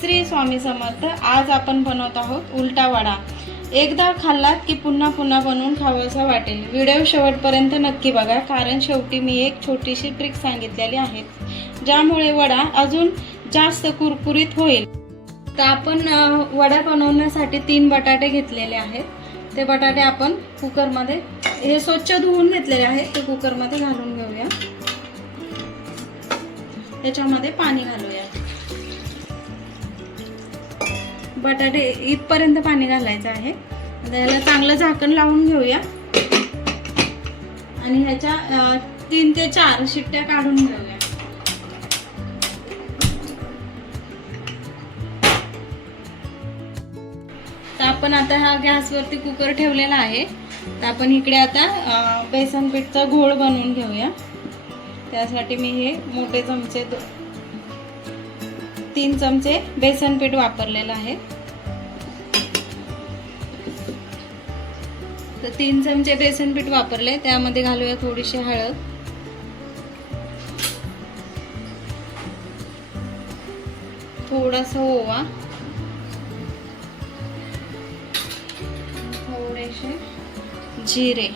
श्री स्वामी समर्थ। आज आपण बनवत आहोत उलटा वडा। एकदा खाल्लात की पुन्हा पुन्हा बनवून खावंसं वाटेल। व्हिडिओ शेवटपर्यंत नक्की बघा, कारण शेवटी मी एक छोटीशी ट्रिक सांगितलेली आहे ज्यामुळे वडा अजून जास्त कुरकुरीत होईल। तर आपण वडा बनवण्यासाठी 3 बटाटे घेतलेले आहेत। ते बटाटे आपण कुकरमध्ये हे स्वच्छ धुवून घेतलेले आहेत, ते कुकरमध्ये घालून घेऊया। त्याच्यामध्ये पाणी घालूया। बटाटे इथपर्यंत पाणी घालायचं आहे। याला चांगलं झाकण लावून घेऊया आणि ह्याच्या 3 ते 4 शिट्ट्या काढून घेऊया। तर आपण आता हा गॅसवरती कुकर ठेवलेला आहे। तर आपण इकडे आता बेसन पीठचा घोळ बनवून घेऊया। त्यासाठी मी हे मोठे चमचे 3 चमचे बेसन पीठ वापरलेलं आहे। तर 3 चमचे बेसन पीठ वापरले, त्यामध्ये घालूया थोडीशी हळद, थोडासा ओवा, थोडेसे जिरे,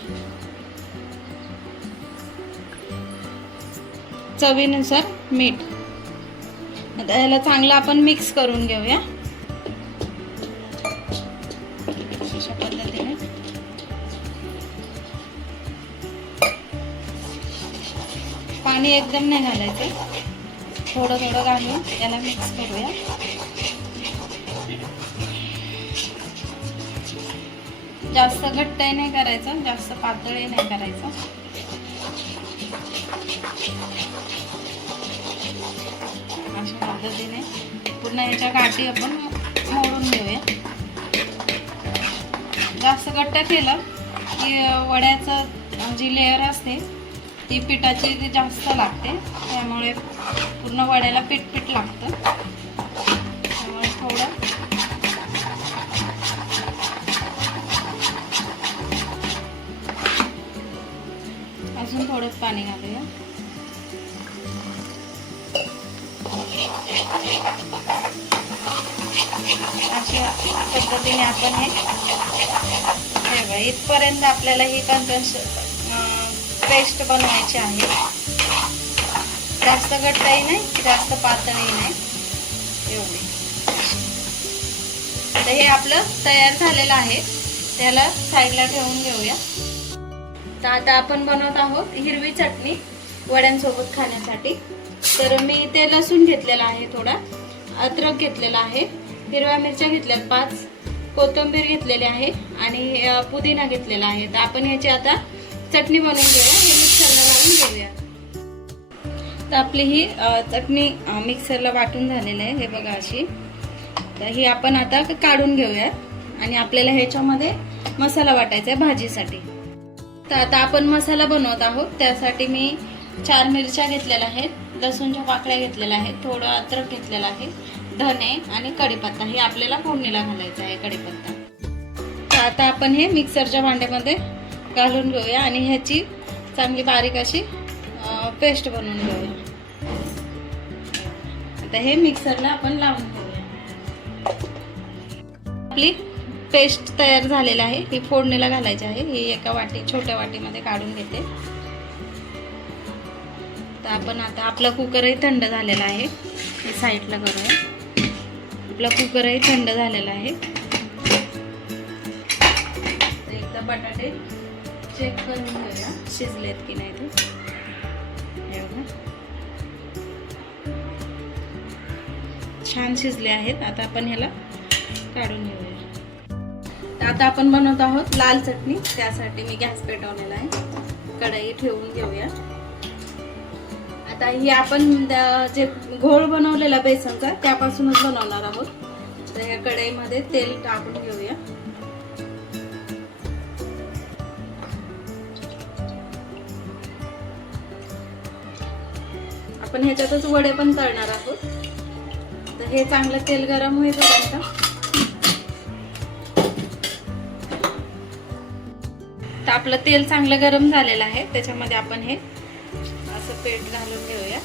चवीनुसार मीठ। आता याला चांगलं आपण मिक्स करून घेऊया। अशा पद्धतीने पाणी एकदम नाही घालायचं, थोडं थोडं घालून याला मिक्स करूया। जास्त घट्टही नाही करायचं, जास्त पातळही नाही करायचं। अशा पद्धतीने पुन्हा याच्या गाठी आपण मोडून घेऊया। जास्त घट्ट केलं की वड्याचं जी लेअर असते ती पिठाची जास्त लागते, त्यामुळे पूर्ण वड्याला पीठ लागतं। त्यामुळे थोडं अजून थोडंच पाणी घालूया। अशा पद्धतीने आपण हे इथपर्यंत आपल्याला ही पेस्ट बनवायची आहे। जास्त घट्टही नाही, जास्त पातळही नाही, एवढी। तर हे आपलं तयार झालेलं आहे, त्याला साईडला ठेवून घेऊया। तर आता आपण बनवत आहोत हिरवी चटणी वड्यांसोबत खाण्यासाठी। तर मी ते लसूण घेतलेला आहे, थोडा अद्रक घेतलेला आहे, हिरव्या मिरच्या घेतल्यात 5, कोथिंबीर घेतलेली आहे आणि पुदिना घेतलेला आहे। तर आपण याची आता चटणी बनवून घेऊया। हे मिक्सरला लावून घेऊया। तर आपली ही चटणी मिक्सरला वाटून झालेली आहे, हे बघा अशी। तर ही आपण आता काढून घेऊया आणि आपल्याला ह्याच्यामध्ये मसाला वाटायचा आहे भाजीसाठी। तर आता आपण मसाला बनवत आहोत। त्यासाठी मी 4 मिरच्या घेतलेल्या आहेत, लसूणच्या पाकळ्या घेतलेल्या आहेत, थोडं अद्रक घेतलेला आहे, धने आणि कढीपत्ता हे आपल्याला फोडणीला घालायचा आहे, कढीपत्ता। तर आता आपण हे मिक्सरच्या भांड्यामध्ये घालून घेऊया आणि ह्याची चांगली बारीक अशी पेस्ट बनवून घेऊया। आता हे मिक्सरला आपण लावून घेऊया। आपली पेस्ट तयार झालेली आहे, ही फोडणीला घालायची आहे। ही एका छोट्या वाटीमध्ये काढून घेते। तर आपण आता आपला कुकरही थंड झालेला आहे, हे साईडला करूया। आपला कुकरही थंड झालेला आहे। तर एकदा बटाटे चेक करून घेऊया शिजलेत की नाही ते। छान शिजले आहेत। आता आपण ह्याला काढून घेऊया। तर आता आपण बनवत आहोत लाल चटणी। त्यासाठी मी गॅस पेटवलेला आहे, कढई ठेवून घेऊया। आता ही आपण जे घोळ बनवलेला बेसनचा त्यापासूनच बनवणार आहोत। तर या कढईमध्ये तेल टाकून घेऊया। आपण ह्याच्यातच वडे पण तळणार आहोत। तर हे चांगलं तेल गरम होईपर्यंत तर आपलं तेल चांगलं गरम झालेलं आहे, त्याच्यामध्ये आपण हे असं पीठ घालून घेऊया।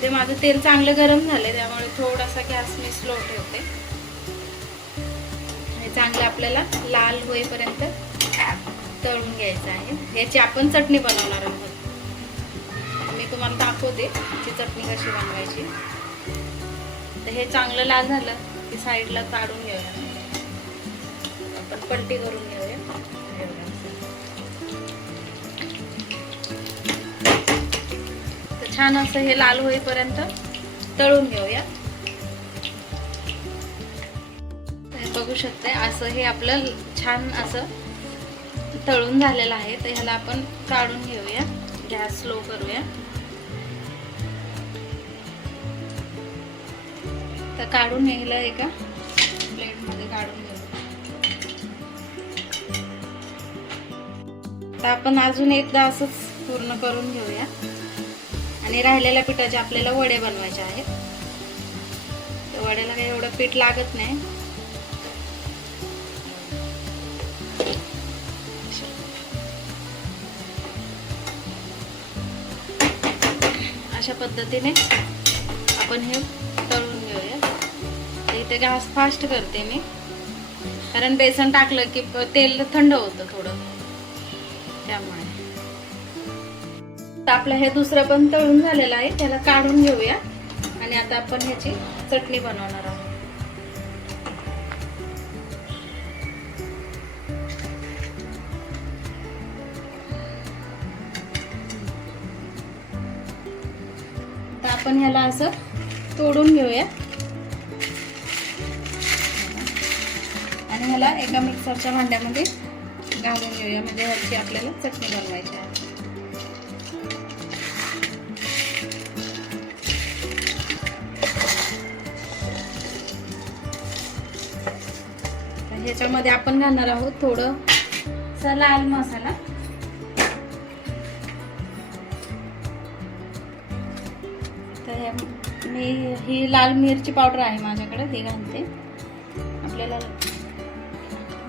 इथे माझं तेल चांगलं गरम झालंय, त्यामुळे थोडासा गॅस मी स्लो ठेवते. हे चांगलं आपल्याला लाल होईपर्यंत तळून घ्यायचं आहे. याची आपण चटणी बनवणार आहोत. मी तुम्हाला दाखवते याची चटणी कशी बनवायची. तर हे चांगलं लाल झालं की साईडला काढून घेऊया. आपण पलटी करून घेऊया. तर छान असं हे लाल होईपर्यंत तळून घेऊया. बघू शकते असं हे आपलं छान असं तळून झालेलं आहे. तर ह्याला आपण काढून घेऊया. गॅस स्लो करूया. तर काढून घ्यायला एका प्लेट मध्ये काढून घेऊया. तर आपण अजून एकदा असंच पूर्ण करून घेऊया. आणि राहिलेल्या पिठाचे आपल्याला वडे बनवायचे आहेत. तर वड्याला काही एवढं पीठ लागत नाही. अशा पद्धतीने आपण हे तळून घेऊया. इथे गॅस फास्ट करते मी, कारण बेसन टाकलं की तेल थंड होतं थोडं, त्यामुळे. तर आपलं हे दुसरं पण तळून झालेलं आहे, त्याला काढून घेऊया. आणि आता आपण ह्याची चटणी बनवणार आहोत. तर आपण ह्याला असं तोडून घेऊया आणि ह्याला एका मिक्सरच्या भांड्यामध्ये घालून घेऊया. म्हणजे ह्याची आपल्याला चटणी बनवायची आहे. ह्याच्यामध्ये आपण घालणार आहोत थोडं लाल मसाला. तर ही लाल मिरची पावडर आहे माझ्याकडे, ती घालते. आपल्याला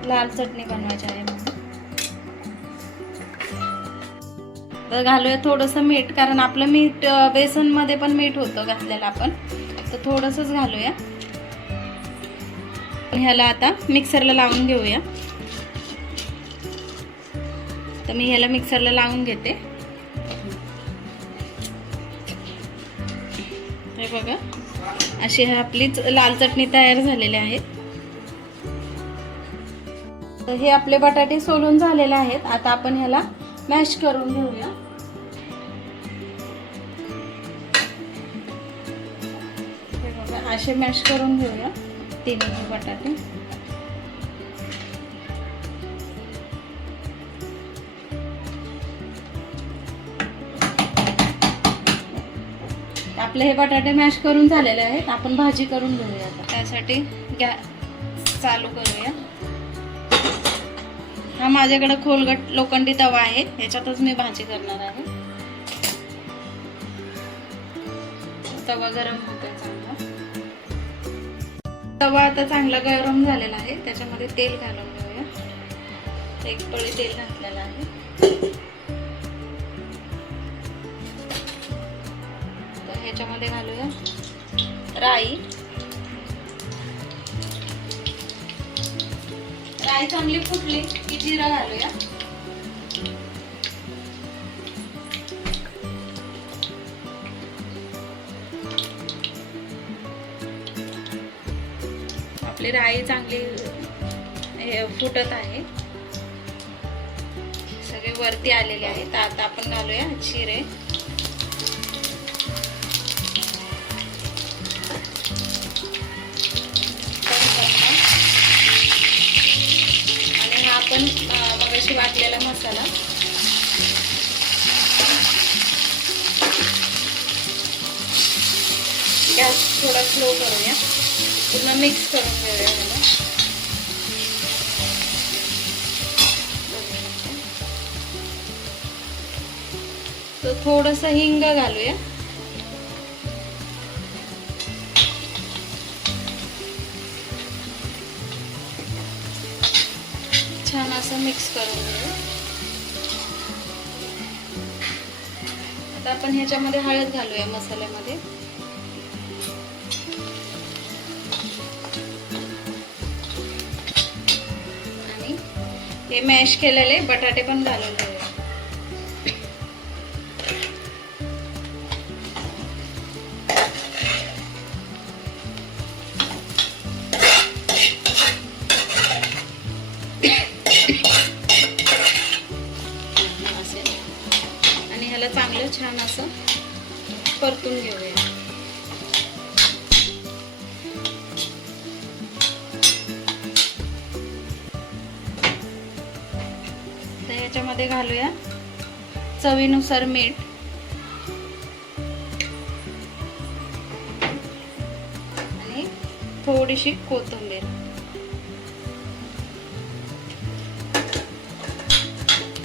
लाल चटणी बनवायची आहे म्हणून. तर घालूया थोडंसं मीठ, कारण आपलं मीठ बेसन मध्ये पण मीठ होतं घातलेलं आपण, तर थोडंसंच घालूया. ह्याला आता मिक्सरला लावून घेऊया. तर मी ह्याला मिक्सरला लावून घेते. हे बघा, अशी आपली लाल चटणी तयार झालेली आहे. तर हे आपले बटाटे सोलून झालेले आहेत. आता आपण ह्याला मॅश करून घेऊया. हे बघा, असे मॅश करून घेऊया तिन्ही बटाटे. आपले हे बटाटे मॅश करून झालेले आहेत. आपण भाजी करून घेऊया. त्यासाठी गॅस चालू करूया. हा माझ्याकडे खोलगट लोखंडी तवा आहे, याच्यातच मी भाजी करणार आहे. तवा गरम होतोय चांगला. तवा आता चांगला गरम झालेला आहे. त्याच्यामध्ये तेल घालून घेऊया. एक पळी तेल घातलेलं आहे. तर ह्याच्यामध्ये घालूया राई. राई चांगली फुटली की जिरा घालूया. आपली राई चांगली फुटत आहे, सगळे वरती आलेले आहेत. आता आपण घालूया जिरे. आणि हा आपण मगाशी वाटलेला मसाला. गॅस थोडा स्लो करूया. पूर्ण मिक्स करून घेऊया ह्याला. तर थोडंसं हिंग घालूया. छान असं मिक्स करून घेऊया. आता आपण ह्याच्यामध्ये हळद घालूया मसाल्यामध्ये. हे मॅश केलेले बटाटे पण घालून घेऊया. आणि ह्याला चांगलं छान असं परतून घेऊया. तर ह्याच्यामध्ये घालूया चवीनुसार मीठ आणि थोडीशी कोथिंबीर.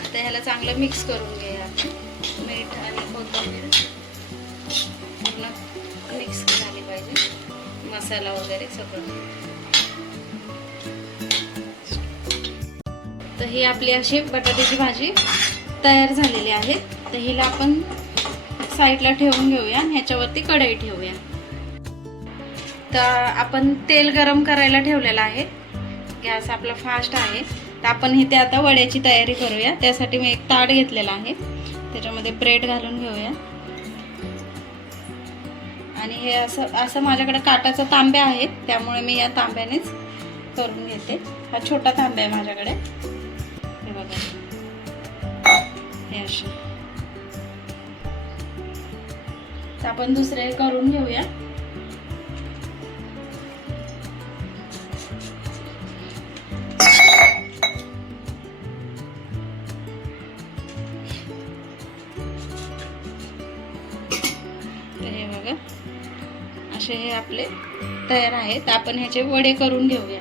आता ह्याला चांगलं मिक्स करून घेऊया आपण. मीठ आणि कोथिंबीर पूर्ण मिक्स झाली पाहिजे, मसाला वगैरे सगळं. तर ही आपली अशी बटाट्याची भाजी तयार झालेली आहे. तर हिला आपण साईडला ठेवून घेऊया आणि ह्याच्यावरती कढई ठेवूया. तर आपण तेल गरम करायला ठेवलेलं आहे. गॅस आपला फास्ट आहे. तर आपण इथे आता वड्याची तयारी करूया. त्यासाठी मी एक ताट घेतलेला आहे, त्याच्यामध्ये ब्रेड घालून घेऊया. आणि हे असं माझ्याकडे काटाचा तांब्या आहे, त्यामुळे मी या तांब्यानेच करून घेते. हा छोटा तांब्या आहे माझ्याकडे. हे बघा, हे असे. तर आपण दुसरे करून घेऊया. हे बघा, असे हे आपले तयार आहेत. आपण ह्याचे वडे करून घेऊया.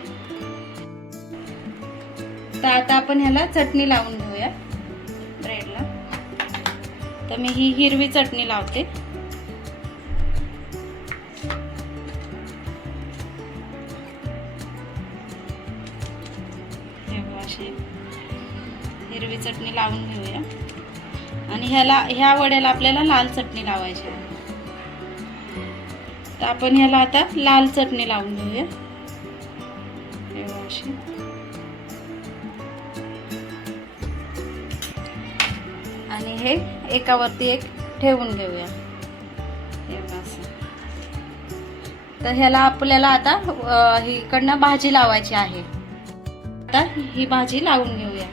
तर आता आपण ह्याला चटणी लावून घेऊया ब्रेडला. तर मी ही हिरवी चटणी लावते. अशी हिरवी चटणी लावून घेऊया. आणि ह्या वड्याला आपल्याला लाल चटणी लावायची आहे. तर आपण ह्याला आता लाल चटणी लावून घेऊया. अशी आणि हे एकावरती एक ठेवून घेऊया. तर ह्याला आपल्याला आता इकडनं भाजी लावायची आहे. आता ही भाजी लावून घेऊया.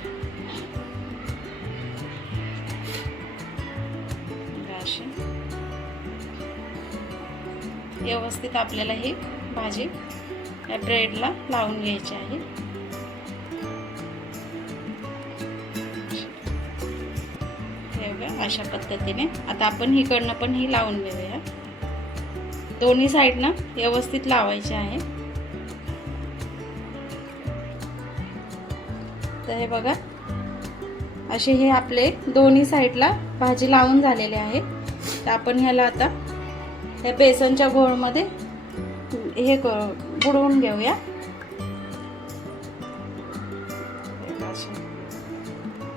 व्यवस्थित आपल्याला ही भाजी या ब्रेडला लावून घ्यायची आहे. अशा पद्धतीने आता आपण हिकडनं पण ही लावून घेऊया. दोन्ही साईडनं व्यवस्थित लावायचे आहे. तर हे बघा, असे हे आपले दोन्ही साईडला भाजी लावून झालेले आहे. तर आपण ह्याला आता या बेसनच्या घोळमध्ये हे बुडवून घेऊया.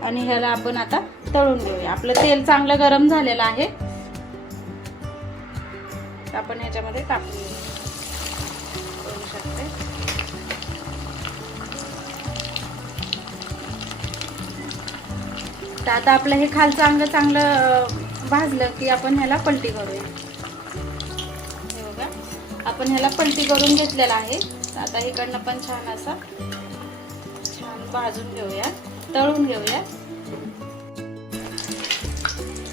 आणि ह्याला आपण आता तळून घेऊया. आपलं तेल चांगलं गरम झालेलं आहे. आपण ह्याच्यामध्ये टाकून घेऊया. करू शकते. तर आता आपलं हे खालचं अंग चांगलं भाजलं की आपण ह्याला पलटी करूया. हे बघा, आपण ह्याला पलटी करून घेतलेला आहे. आता इकडनं पण छान असा भाजून घेऊया, तळून घेऊया.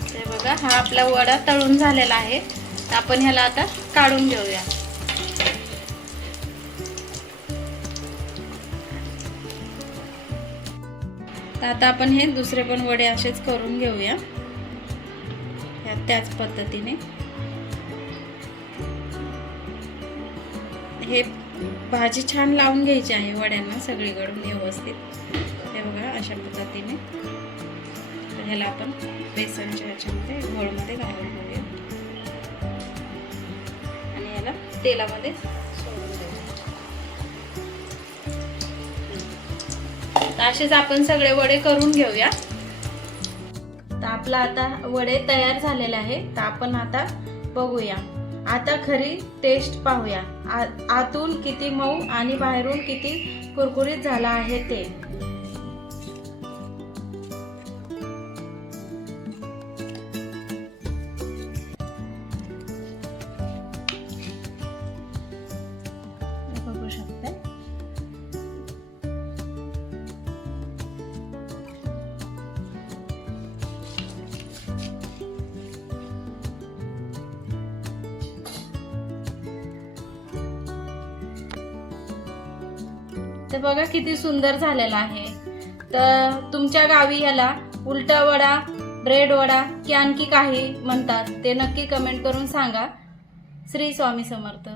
हे बघा, हा आपला वडा तळून झालेला आहे. तर आपण ह्याला आता काढून घेऊया. तर आता आपण हे दुसरे पण वडे असेच करून घेऊया त्याच पद्धतीने. हे भाजी छान लावून घ्यायची आहे वड्यांना सगळीकडून व्यवस्थित. हे बघा, अशा पद्धतीने. तर ह्याला आपण बेसनच्या ह्याच्यामध्ये घोळमध्ये घालून घेऊया आणि याला तेलामध्ये सोडून देऊया. तर असेच आपण सगळे वडे करून घेऊया. तर आपला आता वडे तयार झालेले आहे. तर आपण आता बघूया. आता खरी टेस्ट पाहूया. आतून किती मऊ आणि बाहेरून किती कुरकुरीत झाला आहे ते. तर बघा किती सुंदर झालेला आहे. तर तुमच्या गावी याला उलटा वडा, ब्रेड वडा की आणखी काही म्हणतात ते नक्की कमेंट करून सांगा. श्री स्वामी समर्थ.